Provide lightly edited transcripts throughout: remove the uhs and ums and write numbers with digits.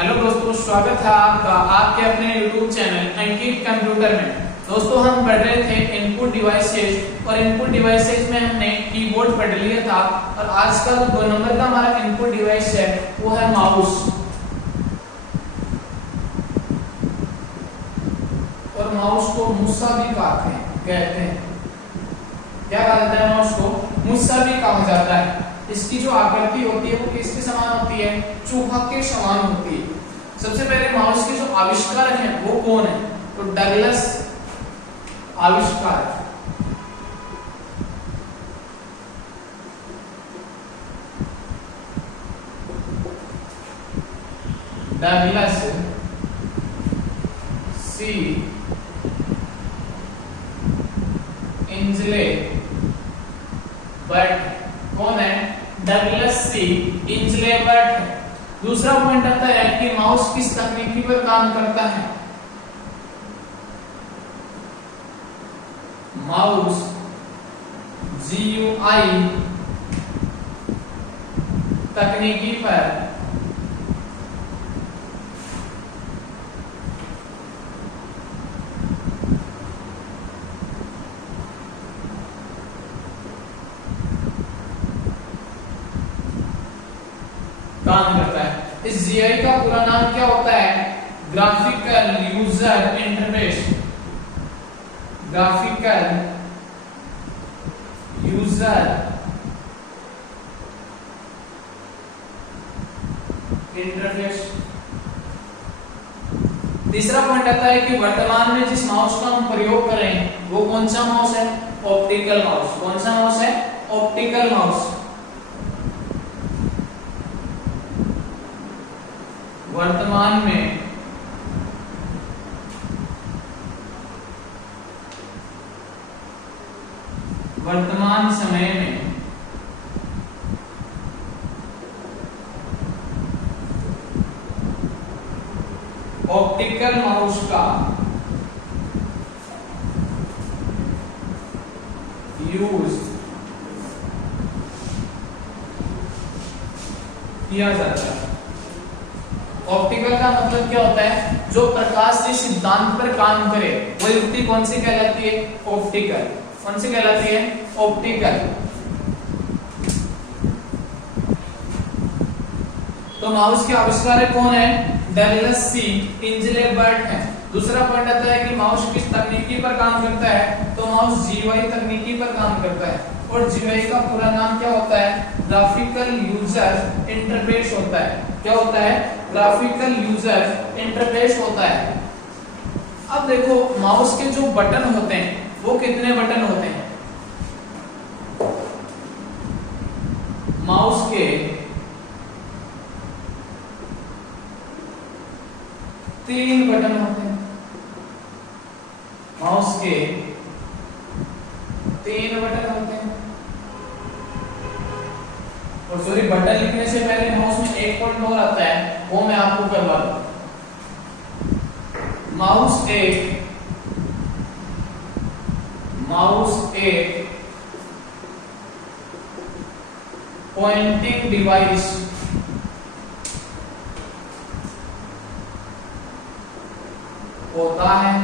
Hello दोस्तों, स्वागत है आपका आपके अपने YouTube चैनल अंकित कंप्यूटर में। दोस्तों, हम पढ़ रहे थे इनपुट डिवाइसेज और इनपुट डिवाइसेज में हमने कीबोर्ड पढ़ लिया था और आज का जो 2 नंबर का हमारा इनपुट डिवाइस है वो है माउस। और माउस को मुस्सा भी कहते हैं। क्या कहा जाता है? माउस को मुस्सा भी कहा जाता है। इसकी जो आकृति होती है वो किसके समान होती है? चूहा के समान होती है। सबसे पहले माउस के जो आविष्कारक हैं वो कौन है? तो डगलस आविष्कारक। डगलस सी इंजले बट कौन है? Douglas C Engelbart. दूसरा पॉइंट आता है कि माउस किस तकनीकी पर काम करता है? माउस GUI तकनीकी पर काम करता है। इस GUI का पूरा नाम क्या होता है? Graphical user interface. Graphical user interface. तीसरा पॉइंट आता है कि वर्तमान में जिस माउस का हम प्रयोग कर रहे हैं वो कौन सा माउस है? Optical mouse. कौन सा माउस है? Optical mouse. वर्तमान में वर्तमान समय में ऑप्टिकल माउस का यूज किया जाता है। ऑप्टिकल का मतलब क्या होता है? जो प्रकाश के सिद्धांत पर काम करे वो युक्ति कौन सी कहलाती है? ऑप्टिकल। कौन सी कहलाती है? ऑप्टिकल। तो माउस के आविष्कारक कौन है? डगलस सी इंजले बट है। दूसरा पॉइंट आता है कि माउस किस तकनीकी पर काम करता है? तो माउस GUI तकनीकी पर काम करता है। और GUI का पूरा नाम क्या होता है? ग्राफिकल यूजर इंटरफेस होता है। क्या होता है? ग्राफिकल यूजर इंटरफेस होता है। अब देखो, माउस के जो बटन होते हैं वो कितने बटन होते हैं? माउस के 3 बटन होते हैं। माउस के 3 बटन होते हैं। और सॉरी, बटन लिखने से पहले माउस में एक पॉइंट और आता है, वो मैं आपको करवा दूं। माउस एक पॉइंटिंग डिवाइस होता है।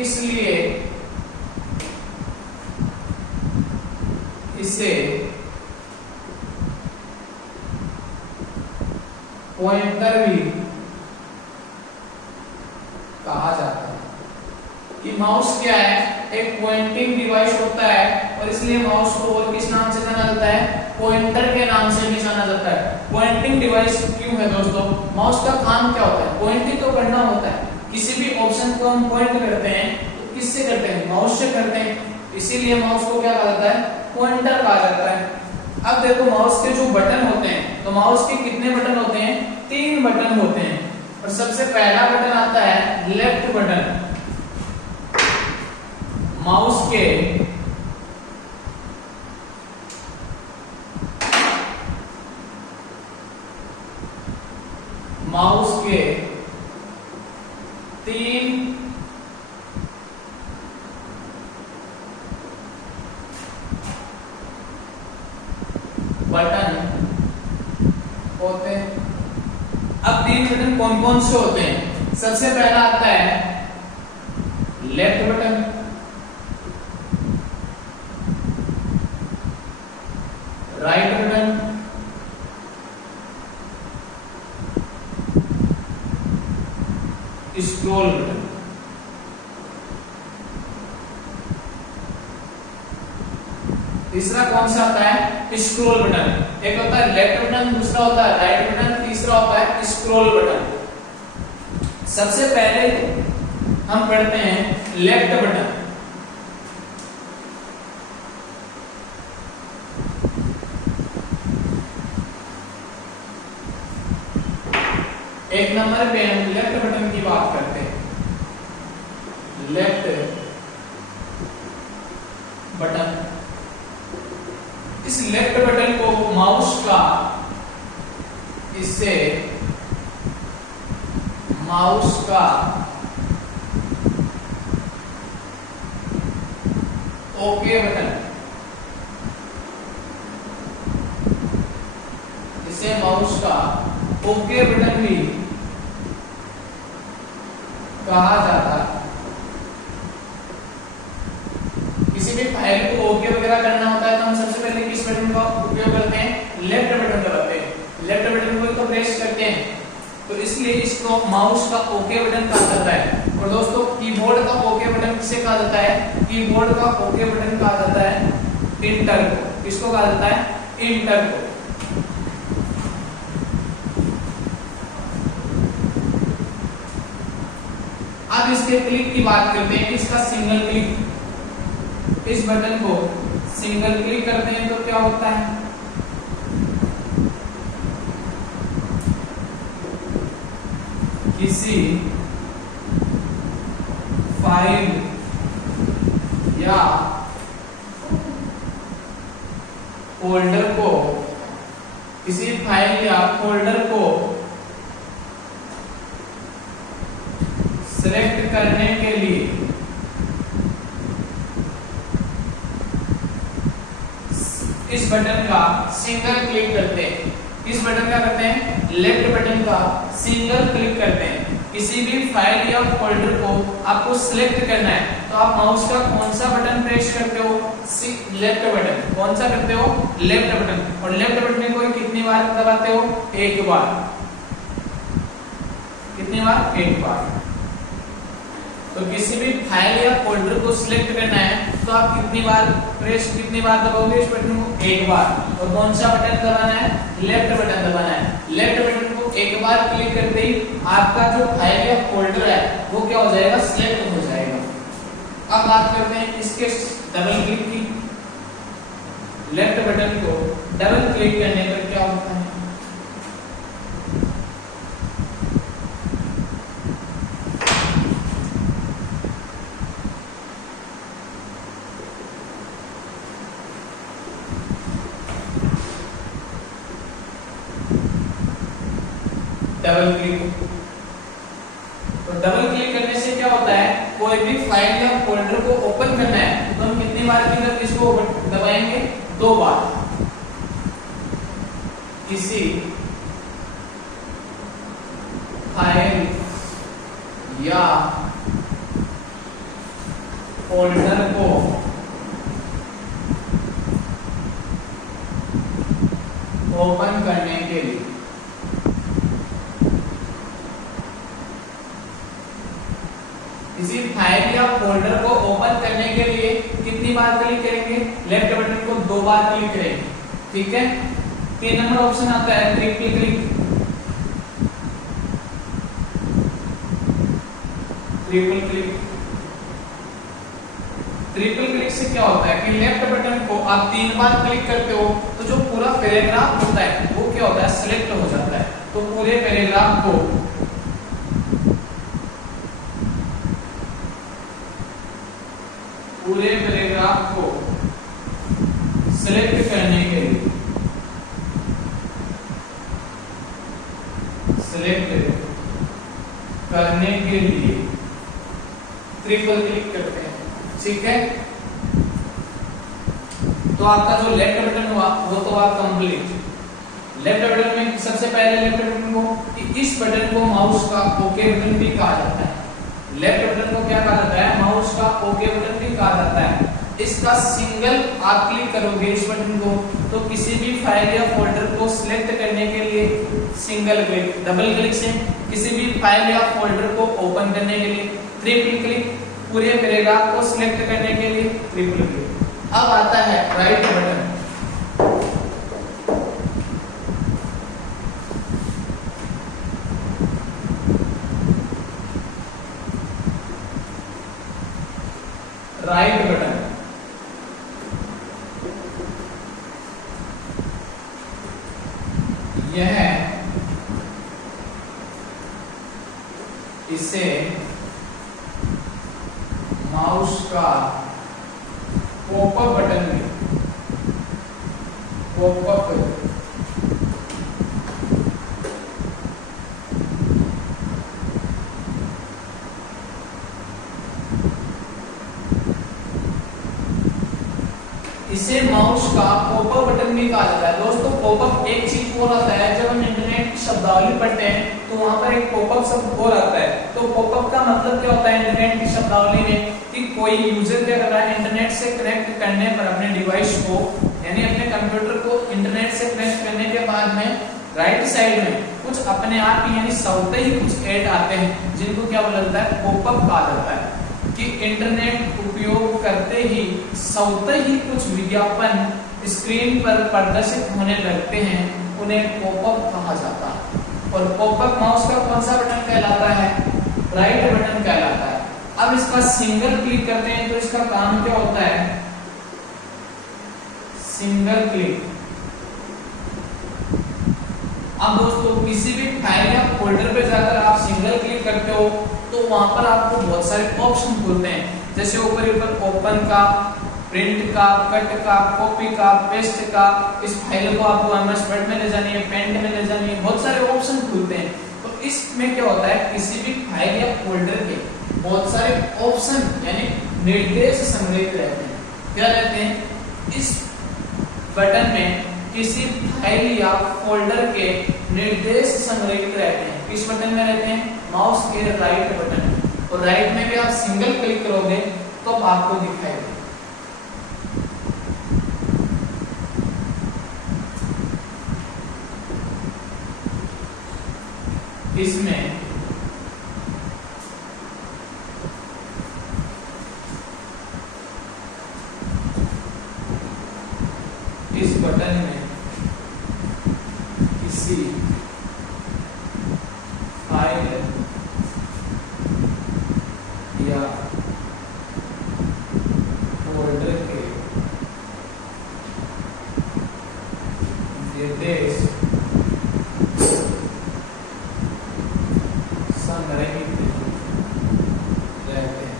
इसलिए इसे पॉइंटर भी कहा जाता है। कि माउस क्या है? एक पॉइंटिंग डिवाइस होता है और इसलिए माउस को और किस नाम से जाना जाता है? पॉइंटर के नाम से भी जाना जाता है। पॉइंटिंग डिवाइस क्यों है दोस्तों? माउस का काम क्या होता है? पॉइंटिंग तो करना होता है। किसी भी ऑप्शन को हम पॉइंट करते हैं तो किससे करते हैं? माउस से करते हैं। इसीलिए माउस को क्या कहा जाता है? पॉइंटर कहा जाता है। अब देखो, माउस के जो बटन होते हैं तो माउस के कितने बटन होते हैं? 3 बटन होते हैं। और सबसे पहला बटन आता है लेफ्ट बटन। माउस के माउस के 3 बटन होते हैं। अब 3 बटन कौन कौन से होते हैं? सबसे पहला आता है left button, right button, scroll button. तीसरा कौन सा आता है? Scroll button. एक होता है लेफ्ट बटन, दूसरा होता है राइट बटन, तीसरा होता है स्क्रॉल बटन। सबसे पहले हम पढ़ते हैं लेफ्ट बटन। एक नंबर पे हम लेफ्ट बटन की बात करते हैं। लेफ्ट बटन, इस लेफ्ट बटन को माउस का, इससे माउस का ओके बटन, इसे माउस का ओके बटन भी कहा जाता है। किसी भी फाइल को ओके वगैरह करना होता है तो हम सबसे पहले किस बटन का उपयोग करते हैं? लेफ्ट बटन दबाते हैं। लेफ्ट बटन को तो प्रेस करते हैं, तो इसलिए इसको माउस का ओके बटन कहा जाता है। और दोस्तों कीबोर्ड का ओके बटन किसे कहा जाता है? कीबोर्ड का ओके बटन कहा जाता है इंटर को। किसको कहा जाता है? इंटर को। अब इसके क्लिक की बात करते हैं। इसका सिंगल क्लिक, इस बटन को सिंगल क्लिक करते हैं तो क्या होता है? किसी फाइल या फोल्डर को, किसी फाइल या फोल्डर को सिलेक्ट करने के लिए इस बटन का सिंगल क्लिक करते हैं। इस बटन का करते हैं? लेफ्ट बटन का सिंगल क्लिक करते हैं। किसी भी फाइल या फोल्डर को आपको सिलेक्ट करना है तो आप माउस का कौन सा बटन प्रेस करते हो? Left button. कौन सा करते हो? Left button. और लेफ्ट बटन को कितनी बार दबाते हो? एक बार। कितनी बार? एक बार। तो किसी भी फाइल या फोल्डर को सिलेक्ट करना है तो आप कितनी बार दबाओगे इस बटन को? एक बार। और कौन सा बटन दबाना है? लेफ्ट बटन दबाना है। लेफ्ट बटन को एक बार क्लिक करते ही आपका जो फाइल या फोल्डर है वो क्या हो जाएगा? सिलेक्ट हो जाएगा। अब बात करते हैं इसके डबल क्लिक की। लेफ्ट बटन को डबल क्लिक करने पर क्या होता है? Double click. तो डबल क्लिक करने से क्या होता है? कोई भी फाइल या फोल्डर को ओपन करना है तो हम कितनी बार इसको दबाएंगे? 2 बार। किसी फाइल या फोल्डर को ओपन करने के लिए किसी फाइल या फोल्डर को ओपन करने के लिए कितनी बार क्लिक करेंगे? लेफ्ट बटन को 2 बार क्लिक करेंगे। ठीक है। 3 नंबर ऑप्शन आता है triple click. Triple click. Triple click से क्या होता है कि लेफ्ट बटन को आप 3 बार क्लिक करते हो तो जो पूरा पैराग्राफ होता है वो क्या होता है? सिलेक्ट हो जाता है। तो पूरे पैराग्राफ को सिलेक्ट करने के लिए ट्रिपल क्लिक करते हैं। ठीक है। तो आपका जो लेफ्ट बटन हुआ वो तो हुआ कंप्लीट। लेफ्ट बटन में सबसे पहले लेफ्ट बटन को, कि इस बटन को माउस का ओके बटन भी कहा जाता है। लेफ्ट बटन को क्या कहा जाता है? माउस का ओके बटन भी कहा जाता है। इसका सिंगल आप क्लिक करोगे इस बटन को तो किसी भी फाइल या फोल्डर को सिलेक्ट करने के लिए सिंगल क्लिक, डबल क्लिक से किसी भी फाइल या फोल्डर को ओपन करने के लिए ट्रिपल क्लिक, पूरे पैराग्राफ को सिलेक्ट करने के लिए ट्रिपल क्लिक। अब आता है राइट बटन। राइट बटन यह इसे माउस का पॉपअप बटन में पॉपअप इसे माउस का पॉपअप बटन भी कहा जाता है। दोस्तों पॉपअप एक चीज और आता है, जब हम इंटरनेट की शब्दावली पढ़ते हैं तो वहां पर एक पॉपअप शब्द और आता है। तो पॉपअप का मतलब क्या होता है इंटरनेट की शब्दावली में, कि कोई यूजर क्या कर रहा है, इंटरनेट से कनेक्ट करने पर अपने डिवाइस को यानी अपने कंप्यूटर को इंटरनेट से कनेक्ट करने के बाद में राइट साइड में कुछ अपने आप ही यानी स्वतः ही कुछ ऐड आते हैं जिनको क्या बोला जाता है? पॉपअप कहा जाता है। कि इंटरनेट उपयोग करते ही स्वतः ही कुछ विज्ञापन स्क्रीन पर प्रदर्शित होने लगते हैं, उन्हें पॉपअप कहा जाता है। और पॉपअप माउस का कौन सा बटन कहलाता है? राइट बटन कहलाता है। अब इसका सिंगल क्लिक करते हैं तो इसका काम क्या होता है? Single click. अब दोस्तों किसी भी फाइल या फोल्डर पे जाकर आप सिंगल क्लिक करते हो तो वहां पर आपको बहुत सारे ऑप्शन खुलते हैं, जैसे ऊपर ओपन का, प्रिंट का, कट का, कॉपी का, पेस्ट का, इस फाइल को आपको एमएस वर्ड में ले जानी है, पेंट में ले जानी है, बहुत सारे ऑप्शन खुलते हैं। तो इसमें क्या होता है, किसी भी फाइल या फोल्डर के बहुत सारे ऑप्शन यानी निर्देश संग्रहित रहते हैं। क्या रहते हैं? इस बटन में किसी फाइल या फोल्डर के निर्देश संग्रहित रहते हैं। किस बटन में रहते हैं? माउस के राइट बटन में। और राइट में भी आप सिंगल क्लिक करोगे तो आपको दिखाई देगा। इसमें इस बटन में किसी फाइल या फोल्डर के निर्देश संग्रहित रहते हैं।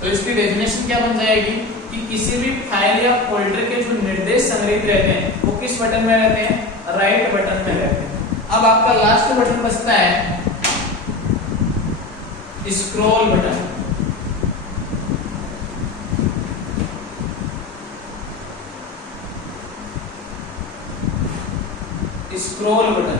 तो इसकी डेफिनेशन क्या बन जाएगी कि किसी भी फाइल या फोल्डर के जो निर्देश संग्रहित रहते हैं वो किस बटन में रहते हैं? राइट बटन में रहते हैं। अब आपका लास्ट बटन बचता है स्क्रॉल बटन। स्क्रॉल बटन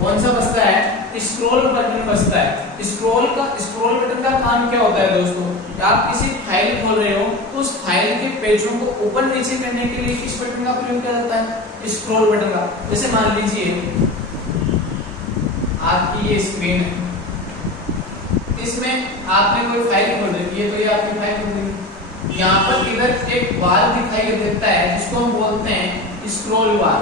कौन सा बचता है? स्क्रॉल बटन बचता है। स्क्रॉल बटन का काम क्या होता है दोस्तों? आप किसी फाइल खोल रहे हो तो उस फाइल के पेजों को ऊपर नीचे करने के लिए किस बटन का प्रयोग किया जाता है? स्क्रॉल बटन का। जैसे मान लीजिए आपकी ये स्क्रीन है, इसमें आपने कोई फाइल खोल रखी है, तो ये आपकी फाइल खोल रही है। यहाँ पर इधर एक बार दिखाई देता है जिसको हम बोलते हैं स्क्रॉल बार।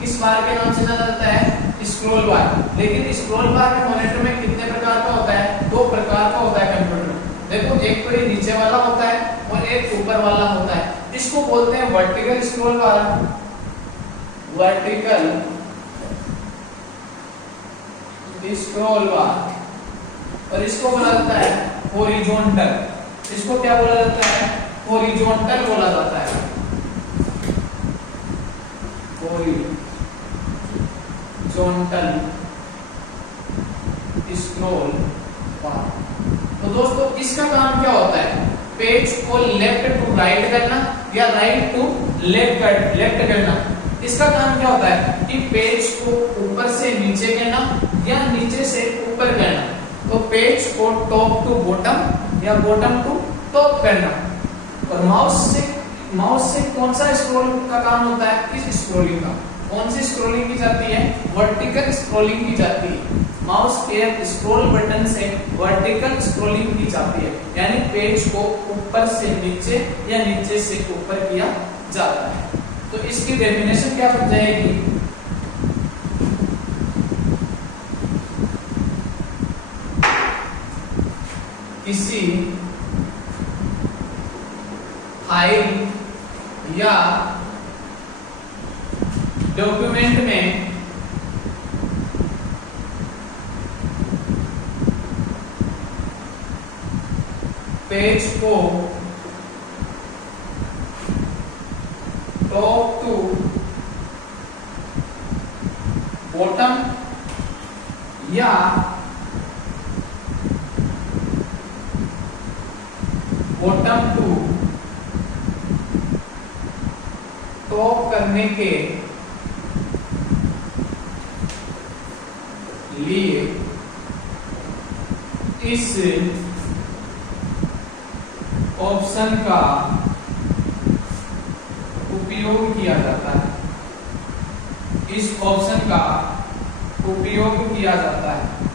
किस बार के नाम से जाना जाता है? स्क्रॉल बार। लेकिन स्क्रॉल बार में मॉनिटर में कितने प्रकार का होता है? दो प्रकार का होता है कंप्यूटर में। देखो एक तो ये नीचे वाला होता है और एक ऊपर वाला होता है। इसको बोलते हैं वर्टिकल स्क्रॉल बार, वर्टिकल स्क्रॉल बार। और इसको बोला जाता है हॉरिजॉन्टल। इसको क्या बोला जाता है? हॉरिजॉन्टल बोला जाता है। हॉरिजॉन्टल स्क्रॉल बार। तो दोस्तों इसका काम क्या होता है, पेज को लेफ्ट टू राइट करना या राइट टू लेफ्ट करना। इसका काम क्या होता है कि पेज को ऊपर से नीचे करना या नीचे से ऊपर करना। तो पेज को टॉप टू बॉटम या बॉटम टू टॉप करना। और माउस से कौन सा स्क्रॉल का काम होता है, किस स्क्रॉलिंग का, कौन सी स्क्रॉलिंग की जाती है, वर्टिकल स्क्रॉलिंग की जाती है। माउस के स्क्रॉल बटन से वर्टिकल स्क्रॉलिंग की जाती है, यानी पेज को ऊपर से नीचे या नीचे से ऊपर किया जाता है। तो इसकी डेफिनेशन क्या बन जाएगी, किसी फाइल या डॉक्यूमेंट में पेज को टॉप टू बॉटम या बॉटम टू टॉप करने के लिए इस ऑप्शन का उपयोग किया जाता है, इस ऑप्शन का उपयोग किया जाता है।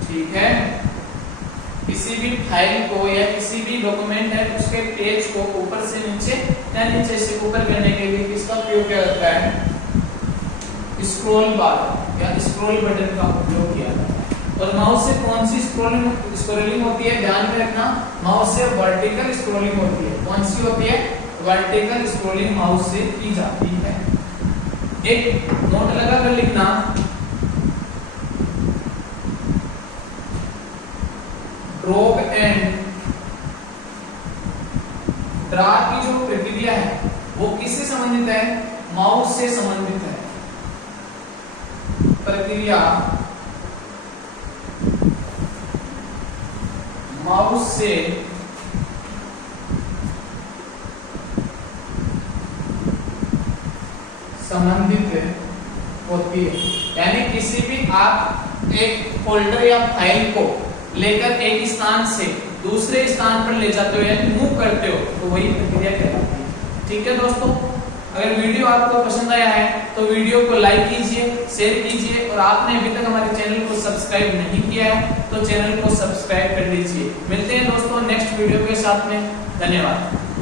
ठीक है, किसी भी फाइल को या किसी भी डॉक्यूमेंट है उसके पेज को ऊपर से नीचे या नीचे से ऊपर करने के लिए किसका उपयोग किया जाता है, स्क्रॉल बार या स्क्रॉल बटन का उपयोग किया जाता है। और माउस से कौन सी स्क्रॉलिंग होती है, ध्यान में रखना, माउस से वर्टिकल स्क्रॉलिंग होती है। कौन सी होती है, वर्टिकल स्क्रॉलिंग माउस से की जाती है। एक नोट लगा कर लिखना, ड्रैग एंड ड्रैग की जो प्रक्रिया है वो किससे संबंधित है, माउस से संबंधित है। प्रक्रिया माउस से संबंधित होती है, यानी किसी भी आप एक फोल्डर या फाइल को लेकर एक स्थान से दूसरे स्थान पर ले जाते हो या मूव करते हो तो वही प्रक्रिया कहलाती है। ठीक है दोस्तों, अगर वीडियो आपको पसंद आया है तो वीडियो को लाइक कीजिए, शेयर कीजिए, और आपने अभी तक हमारे चैनल को सब्सक्राइब नहीं किया है तो चैनल को सब्सक्राइब कर लीजिए। मिलते हैं दोस्तों नेक्स्ट वीडियो के साथ में, धन्यवाद।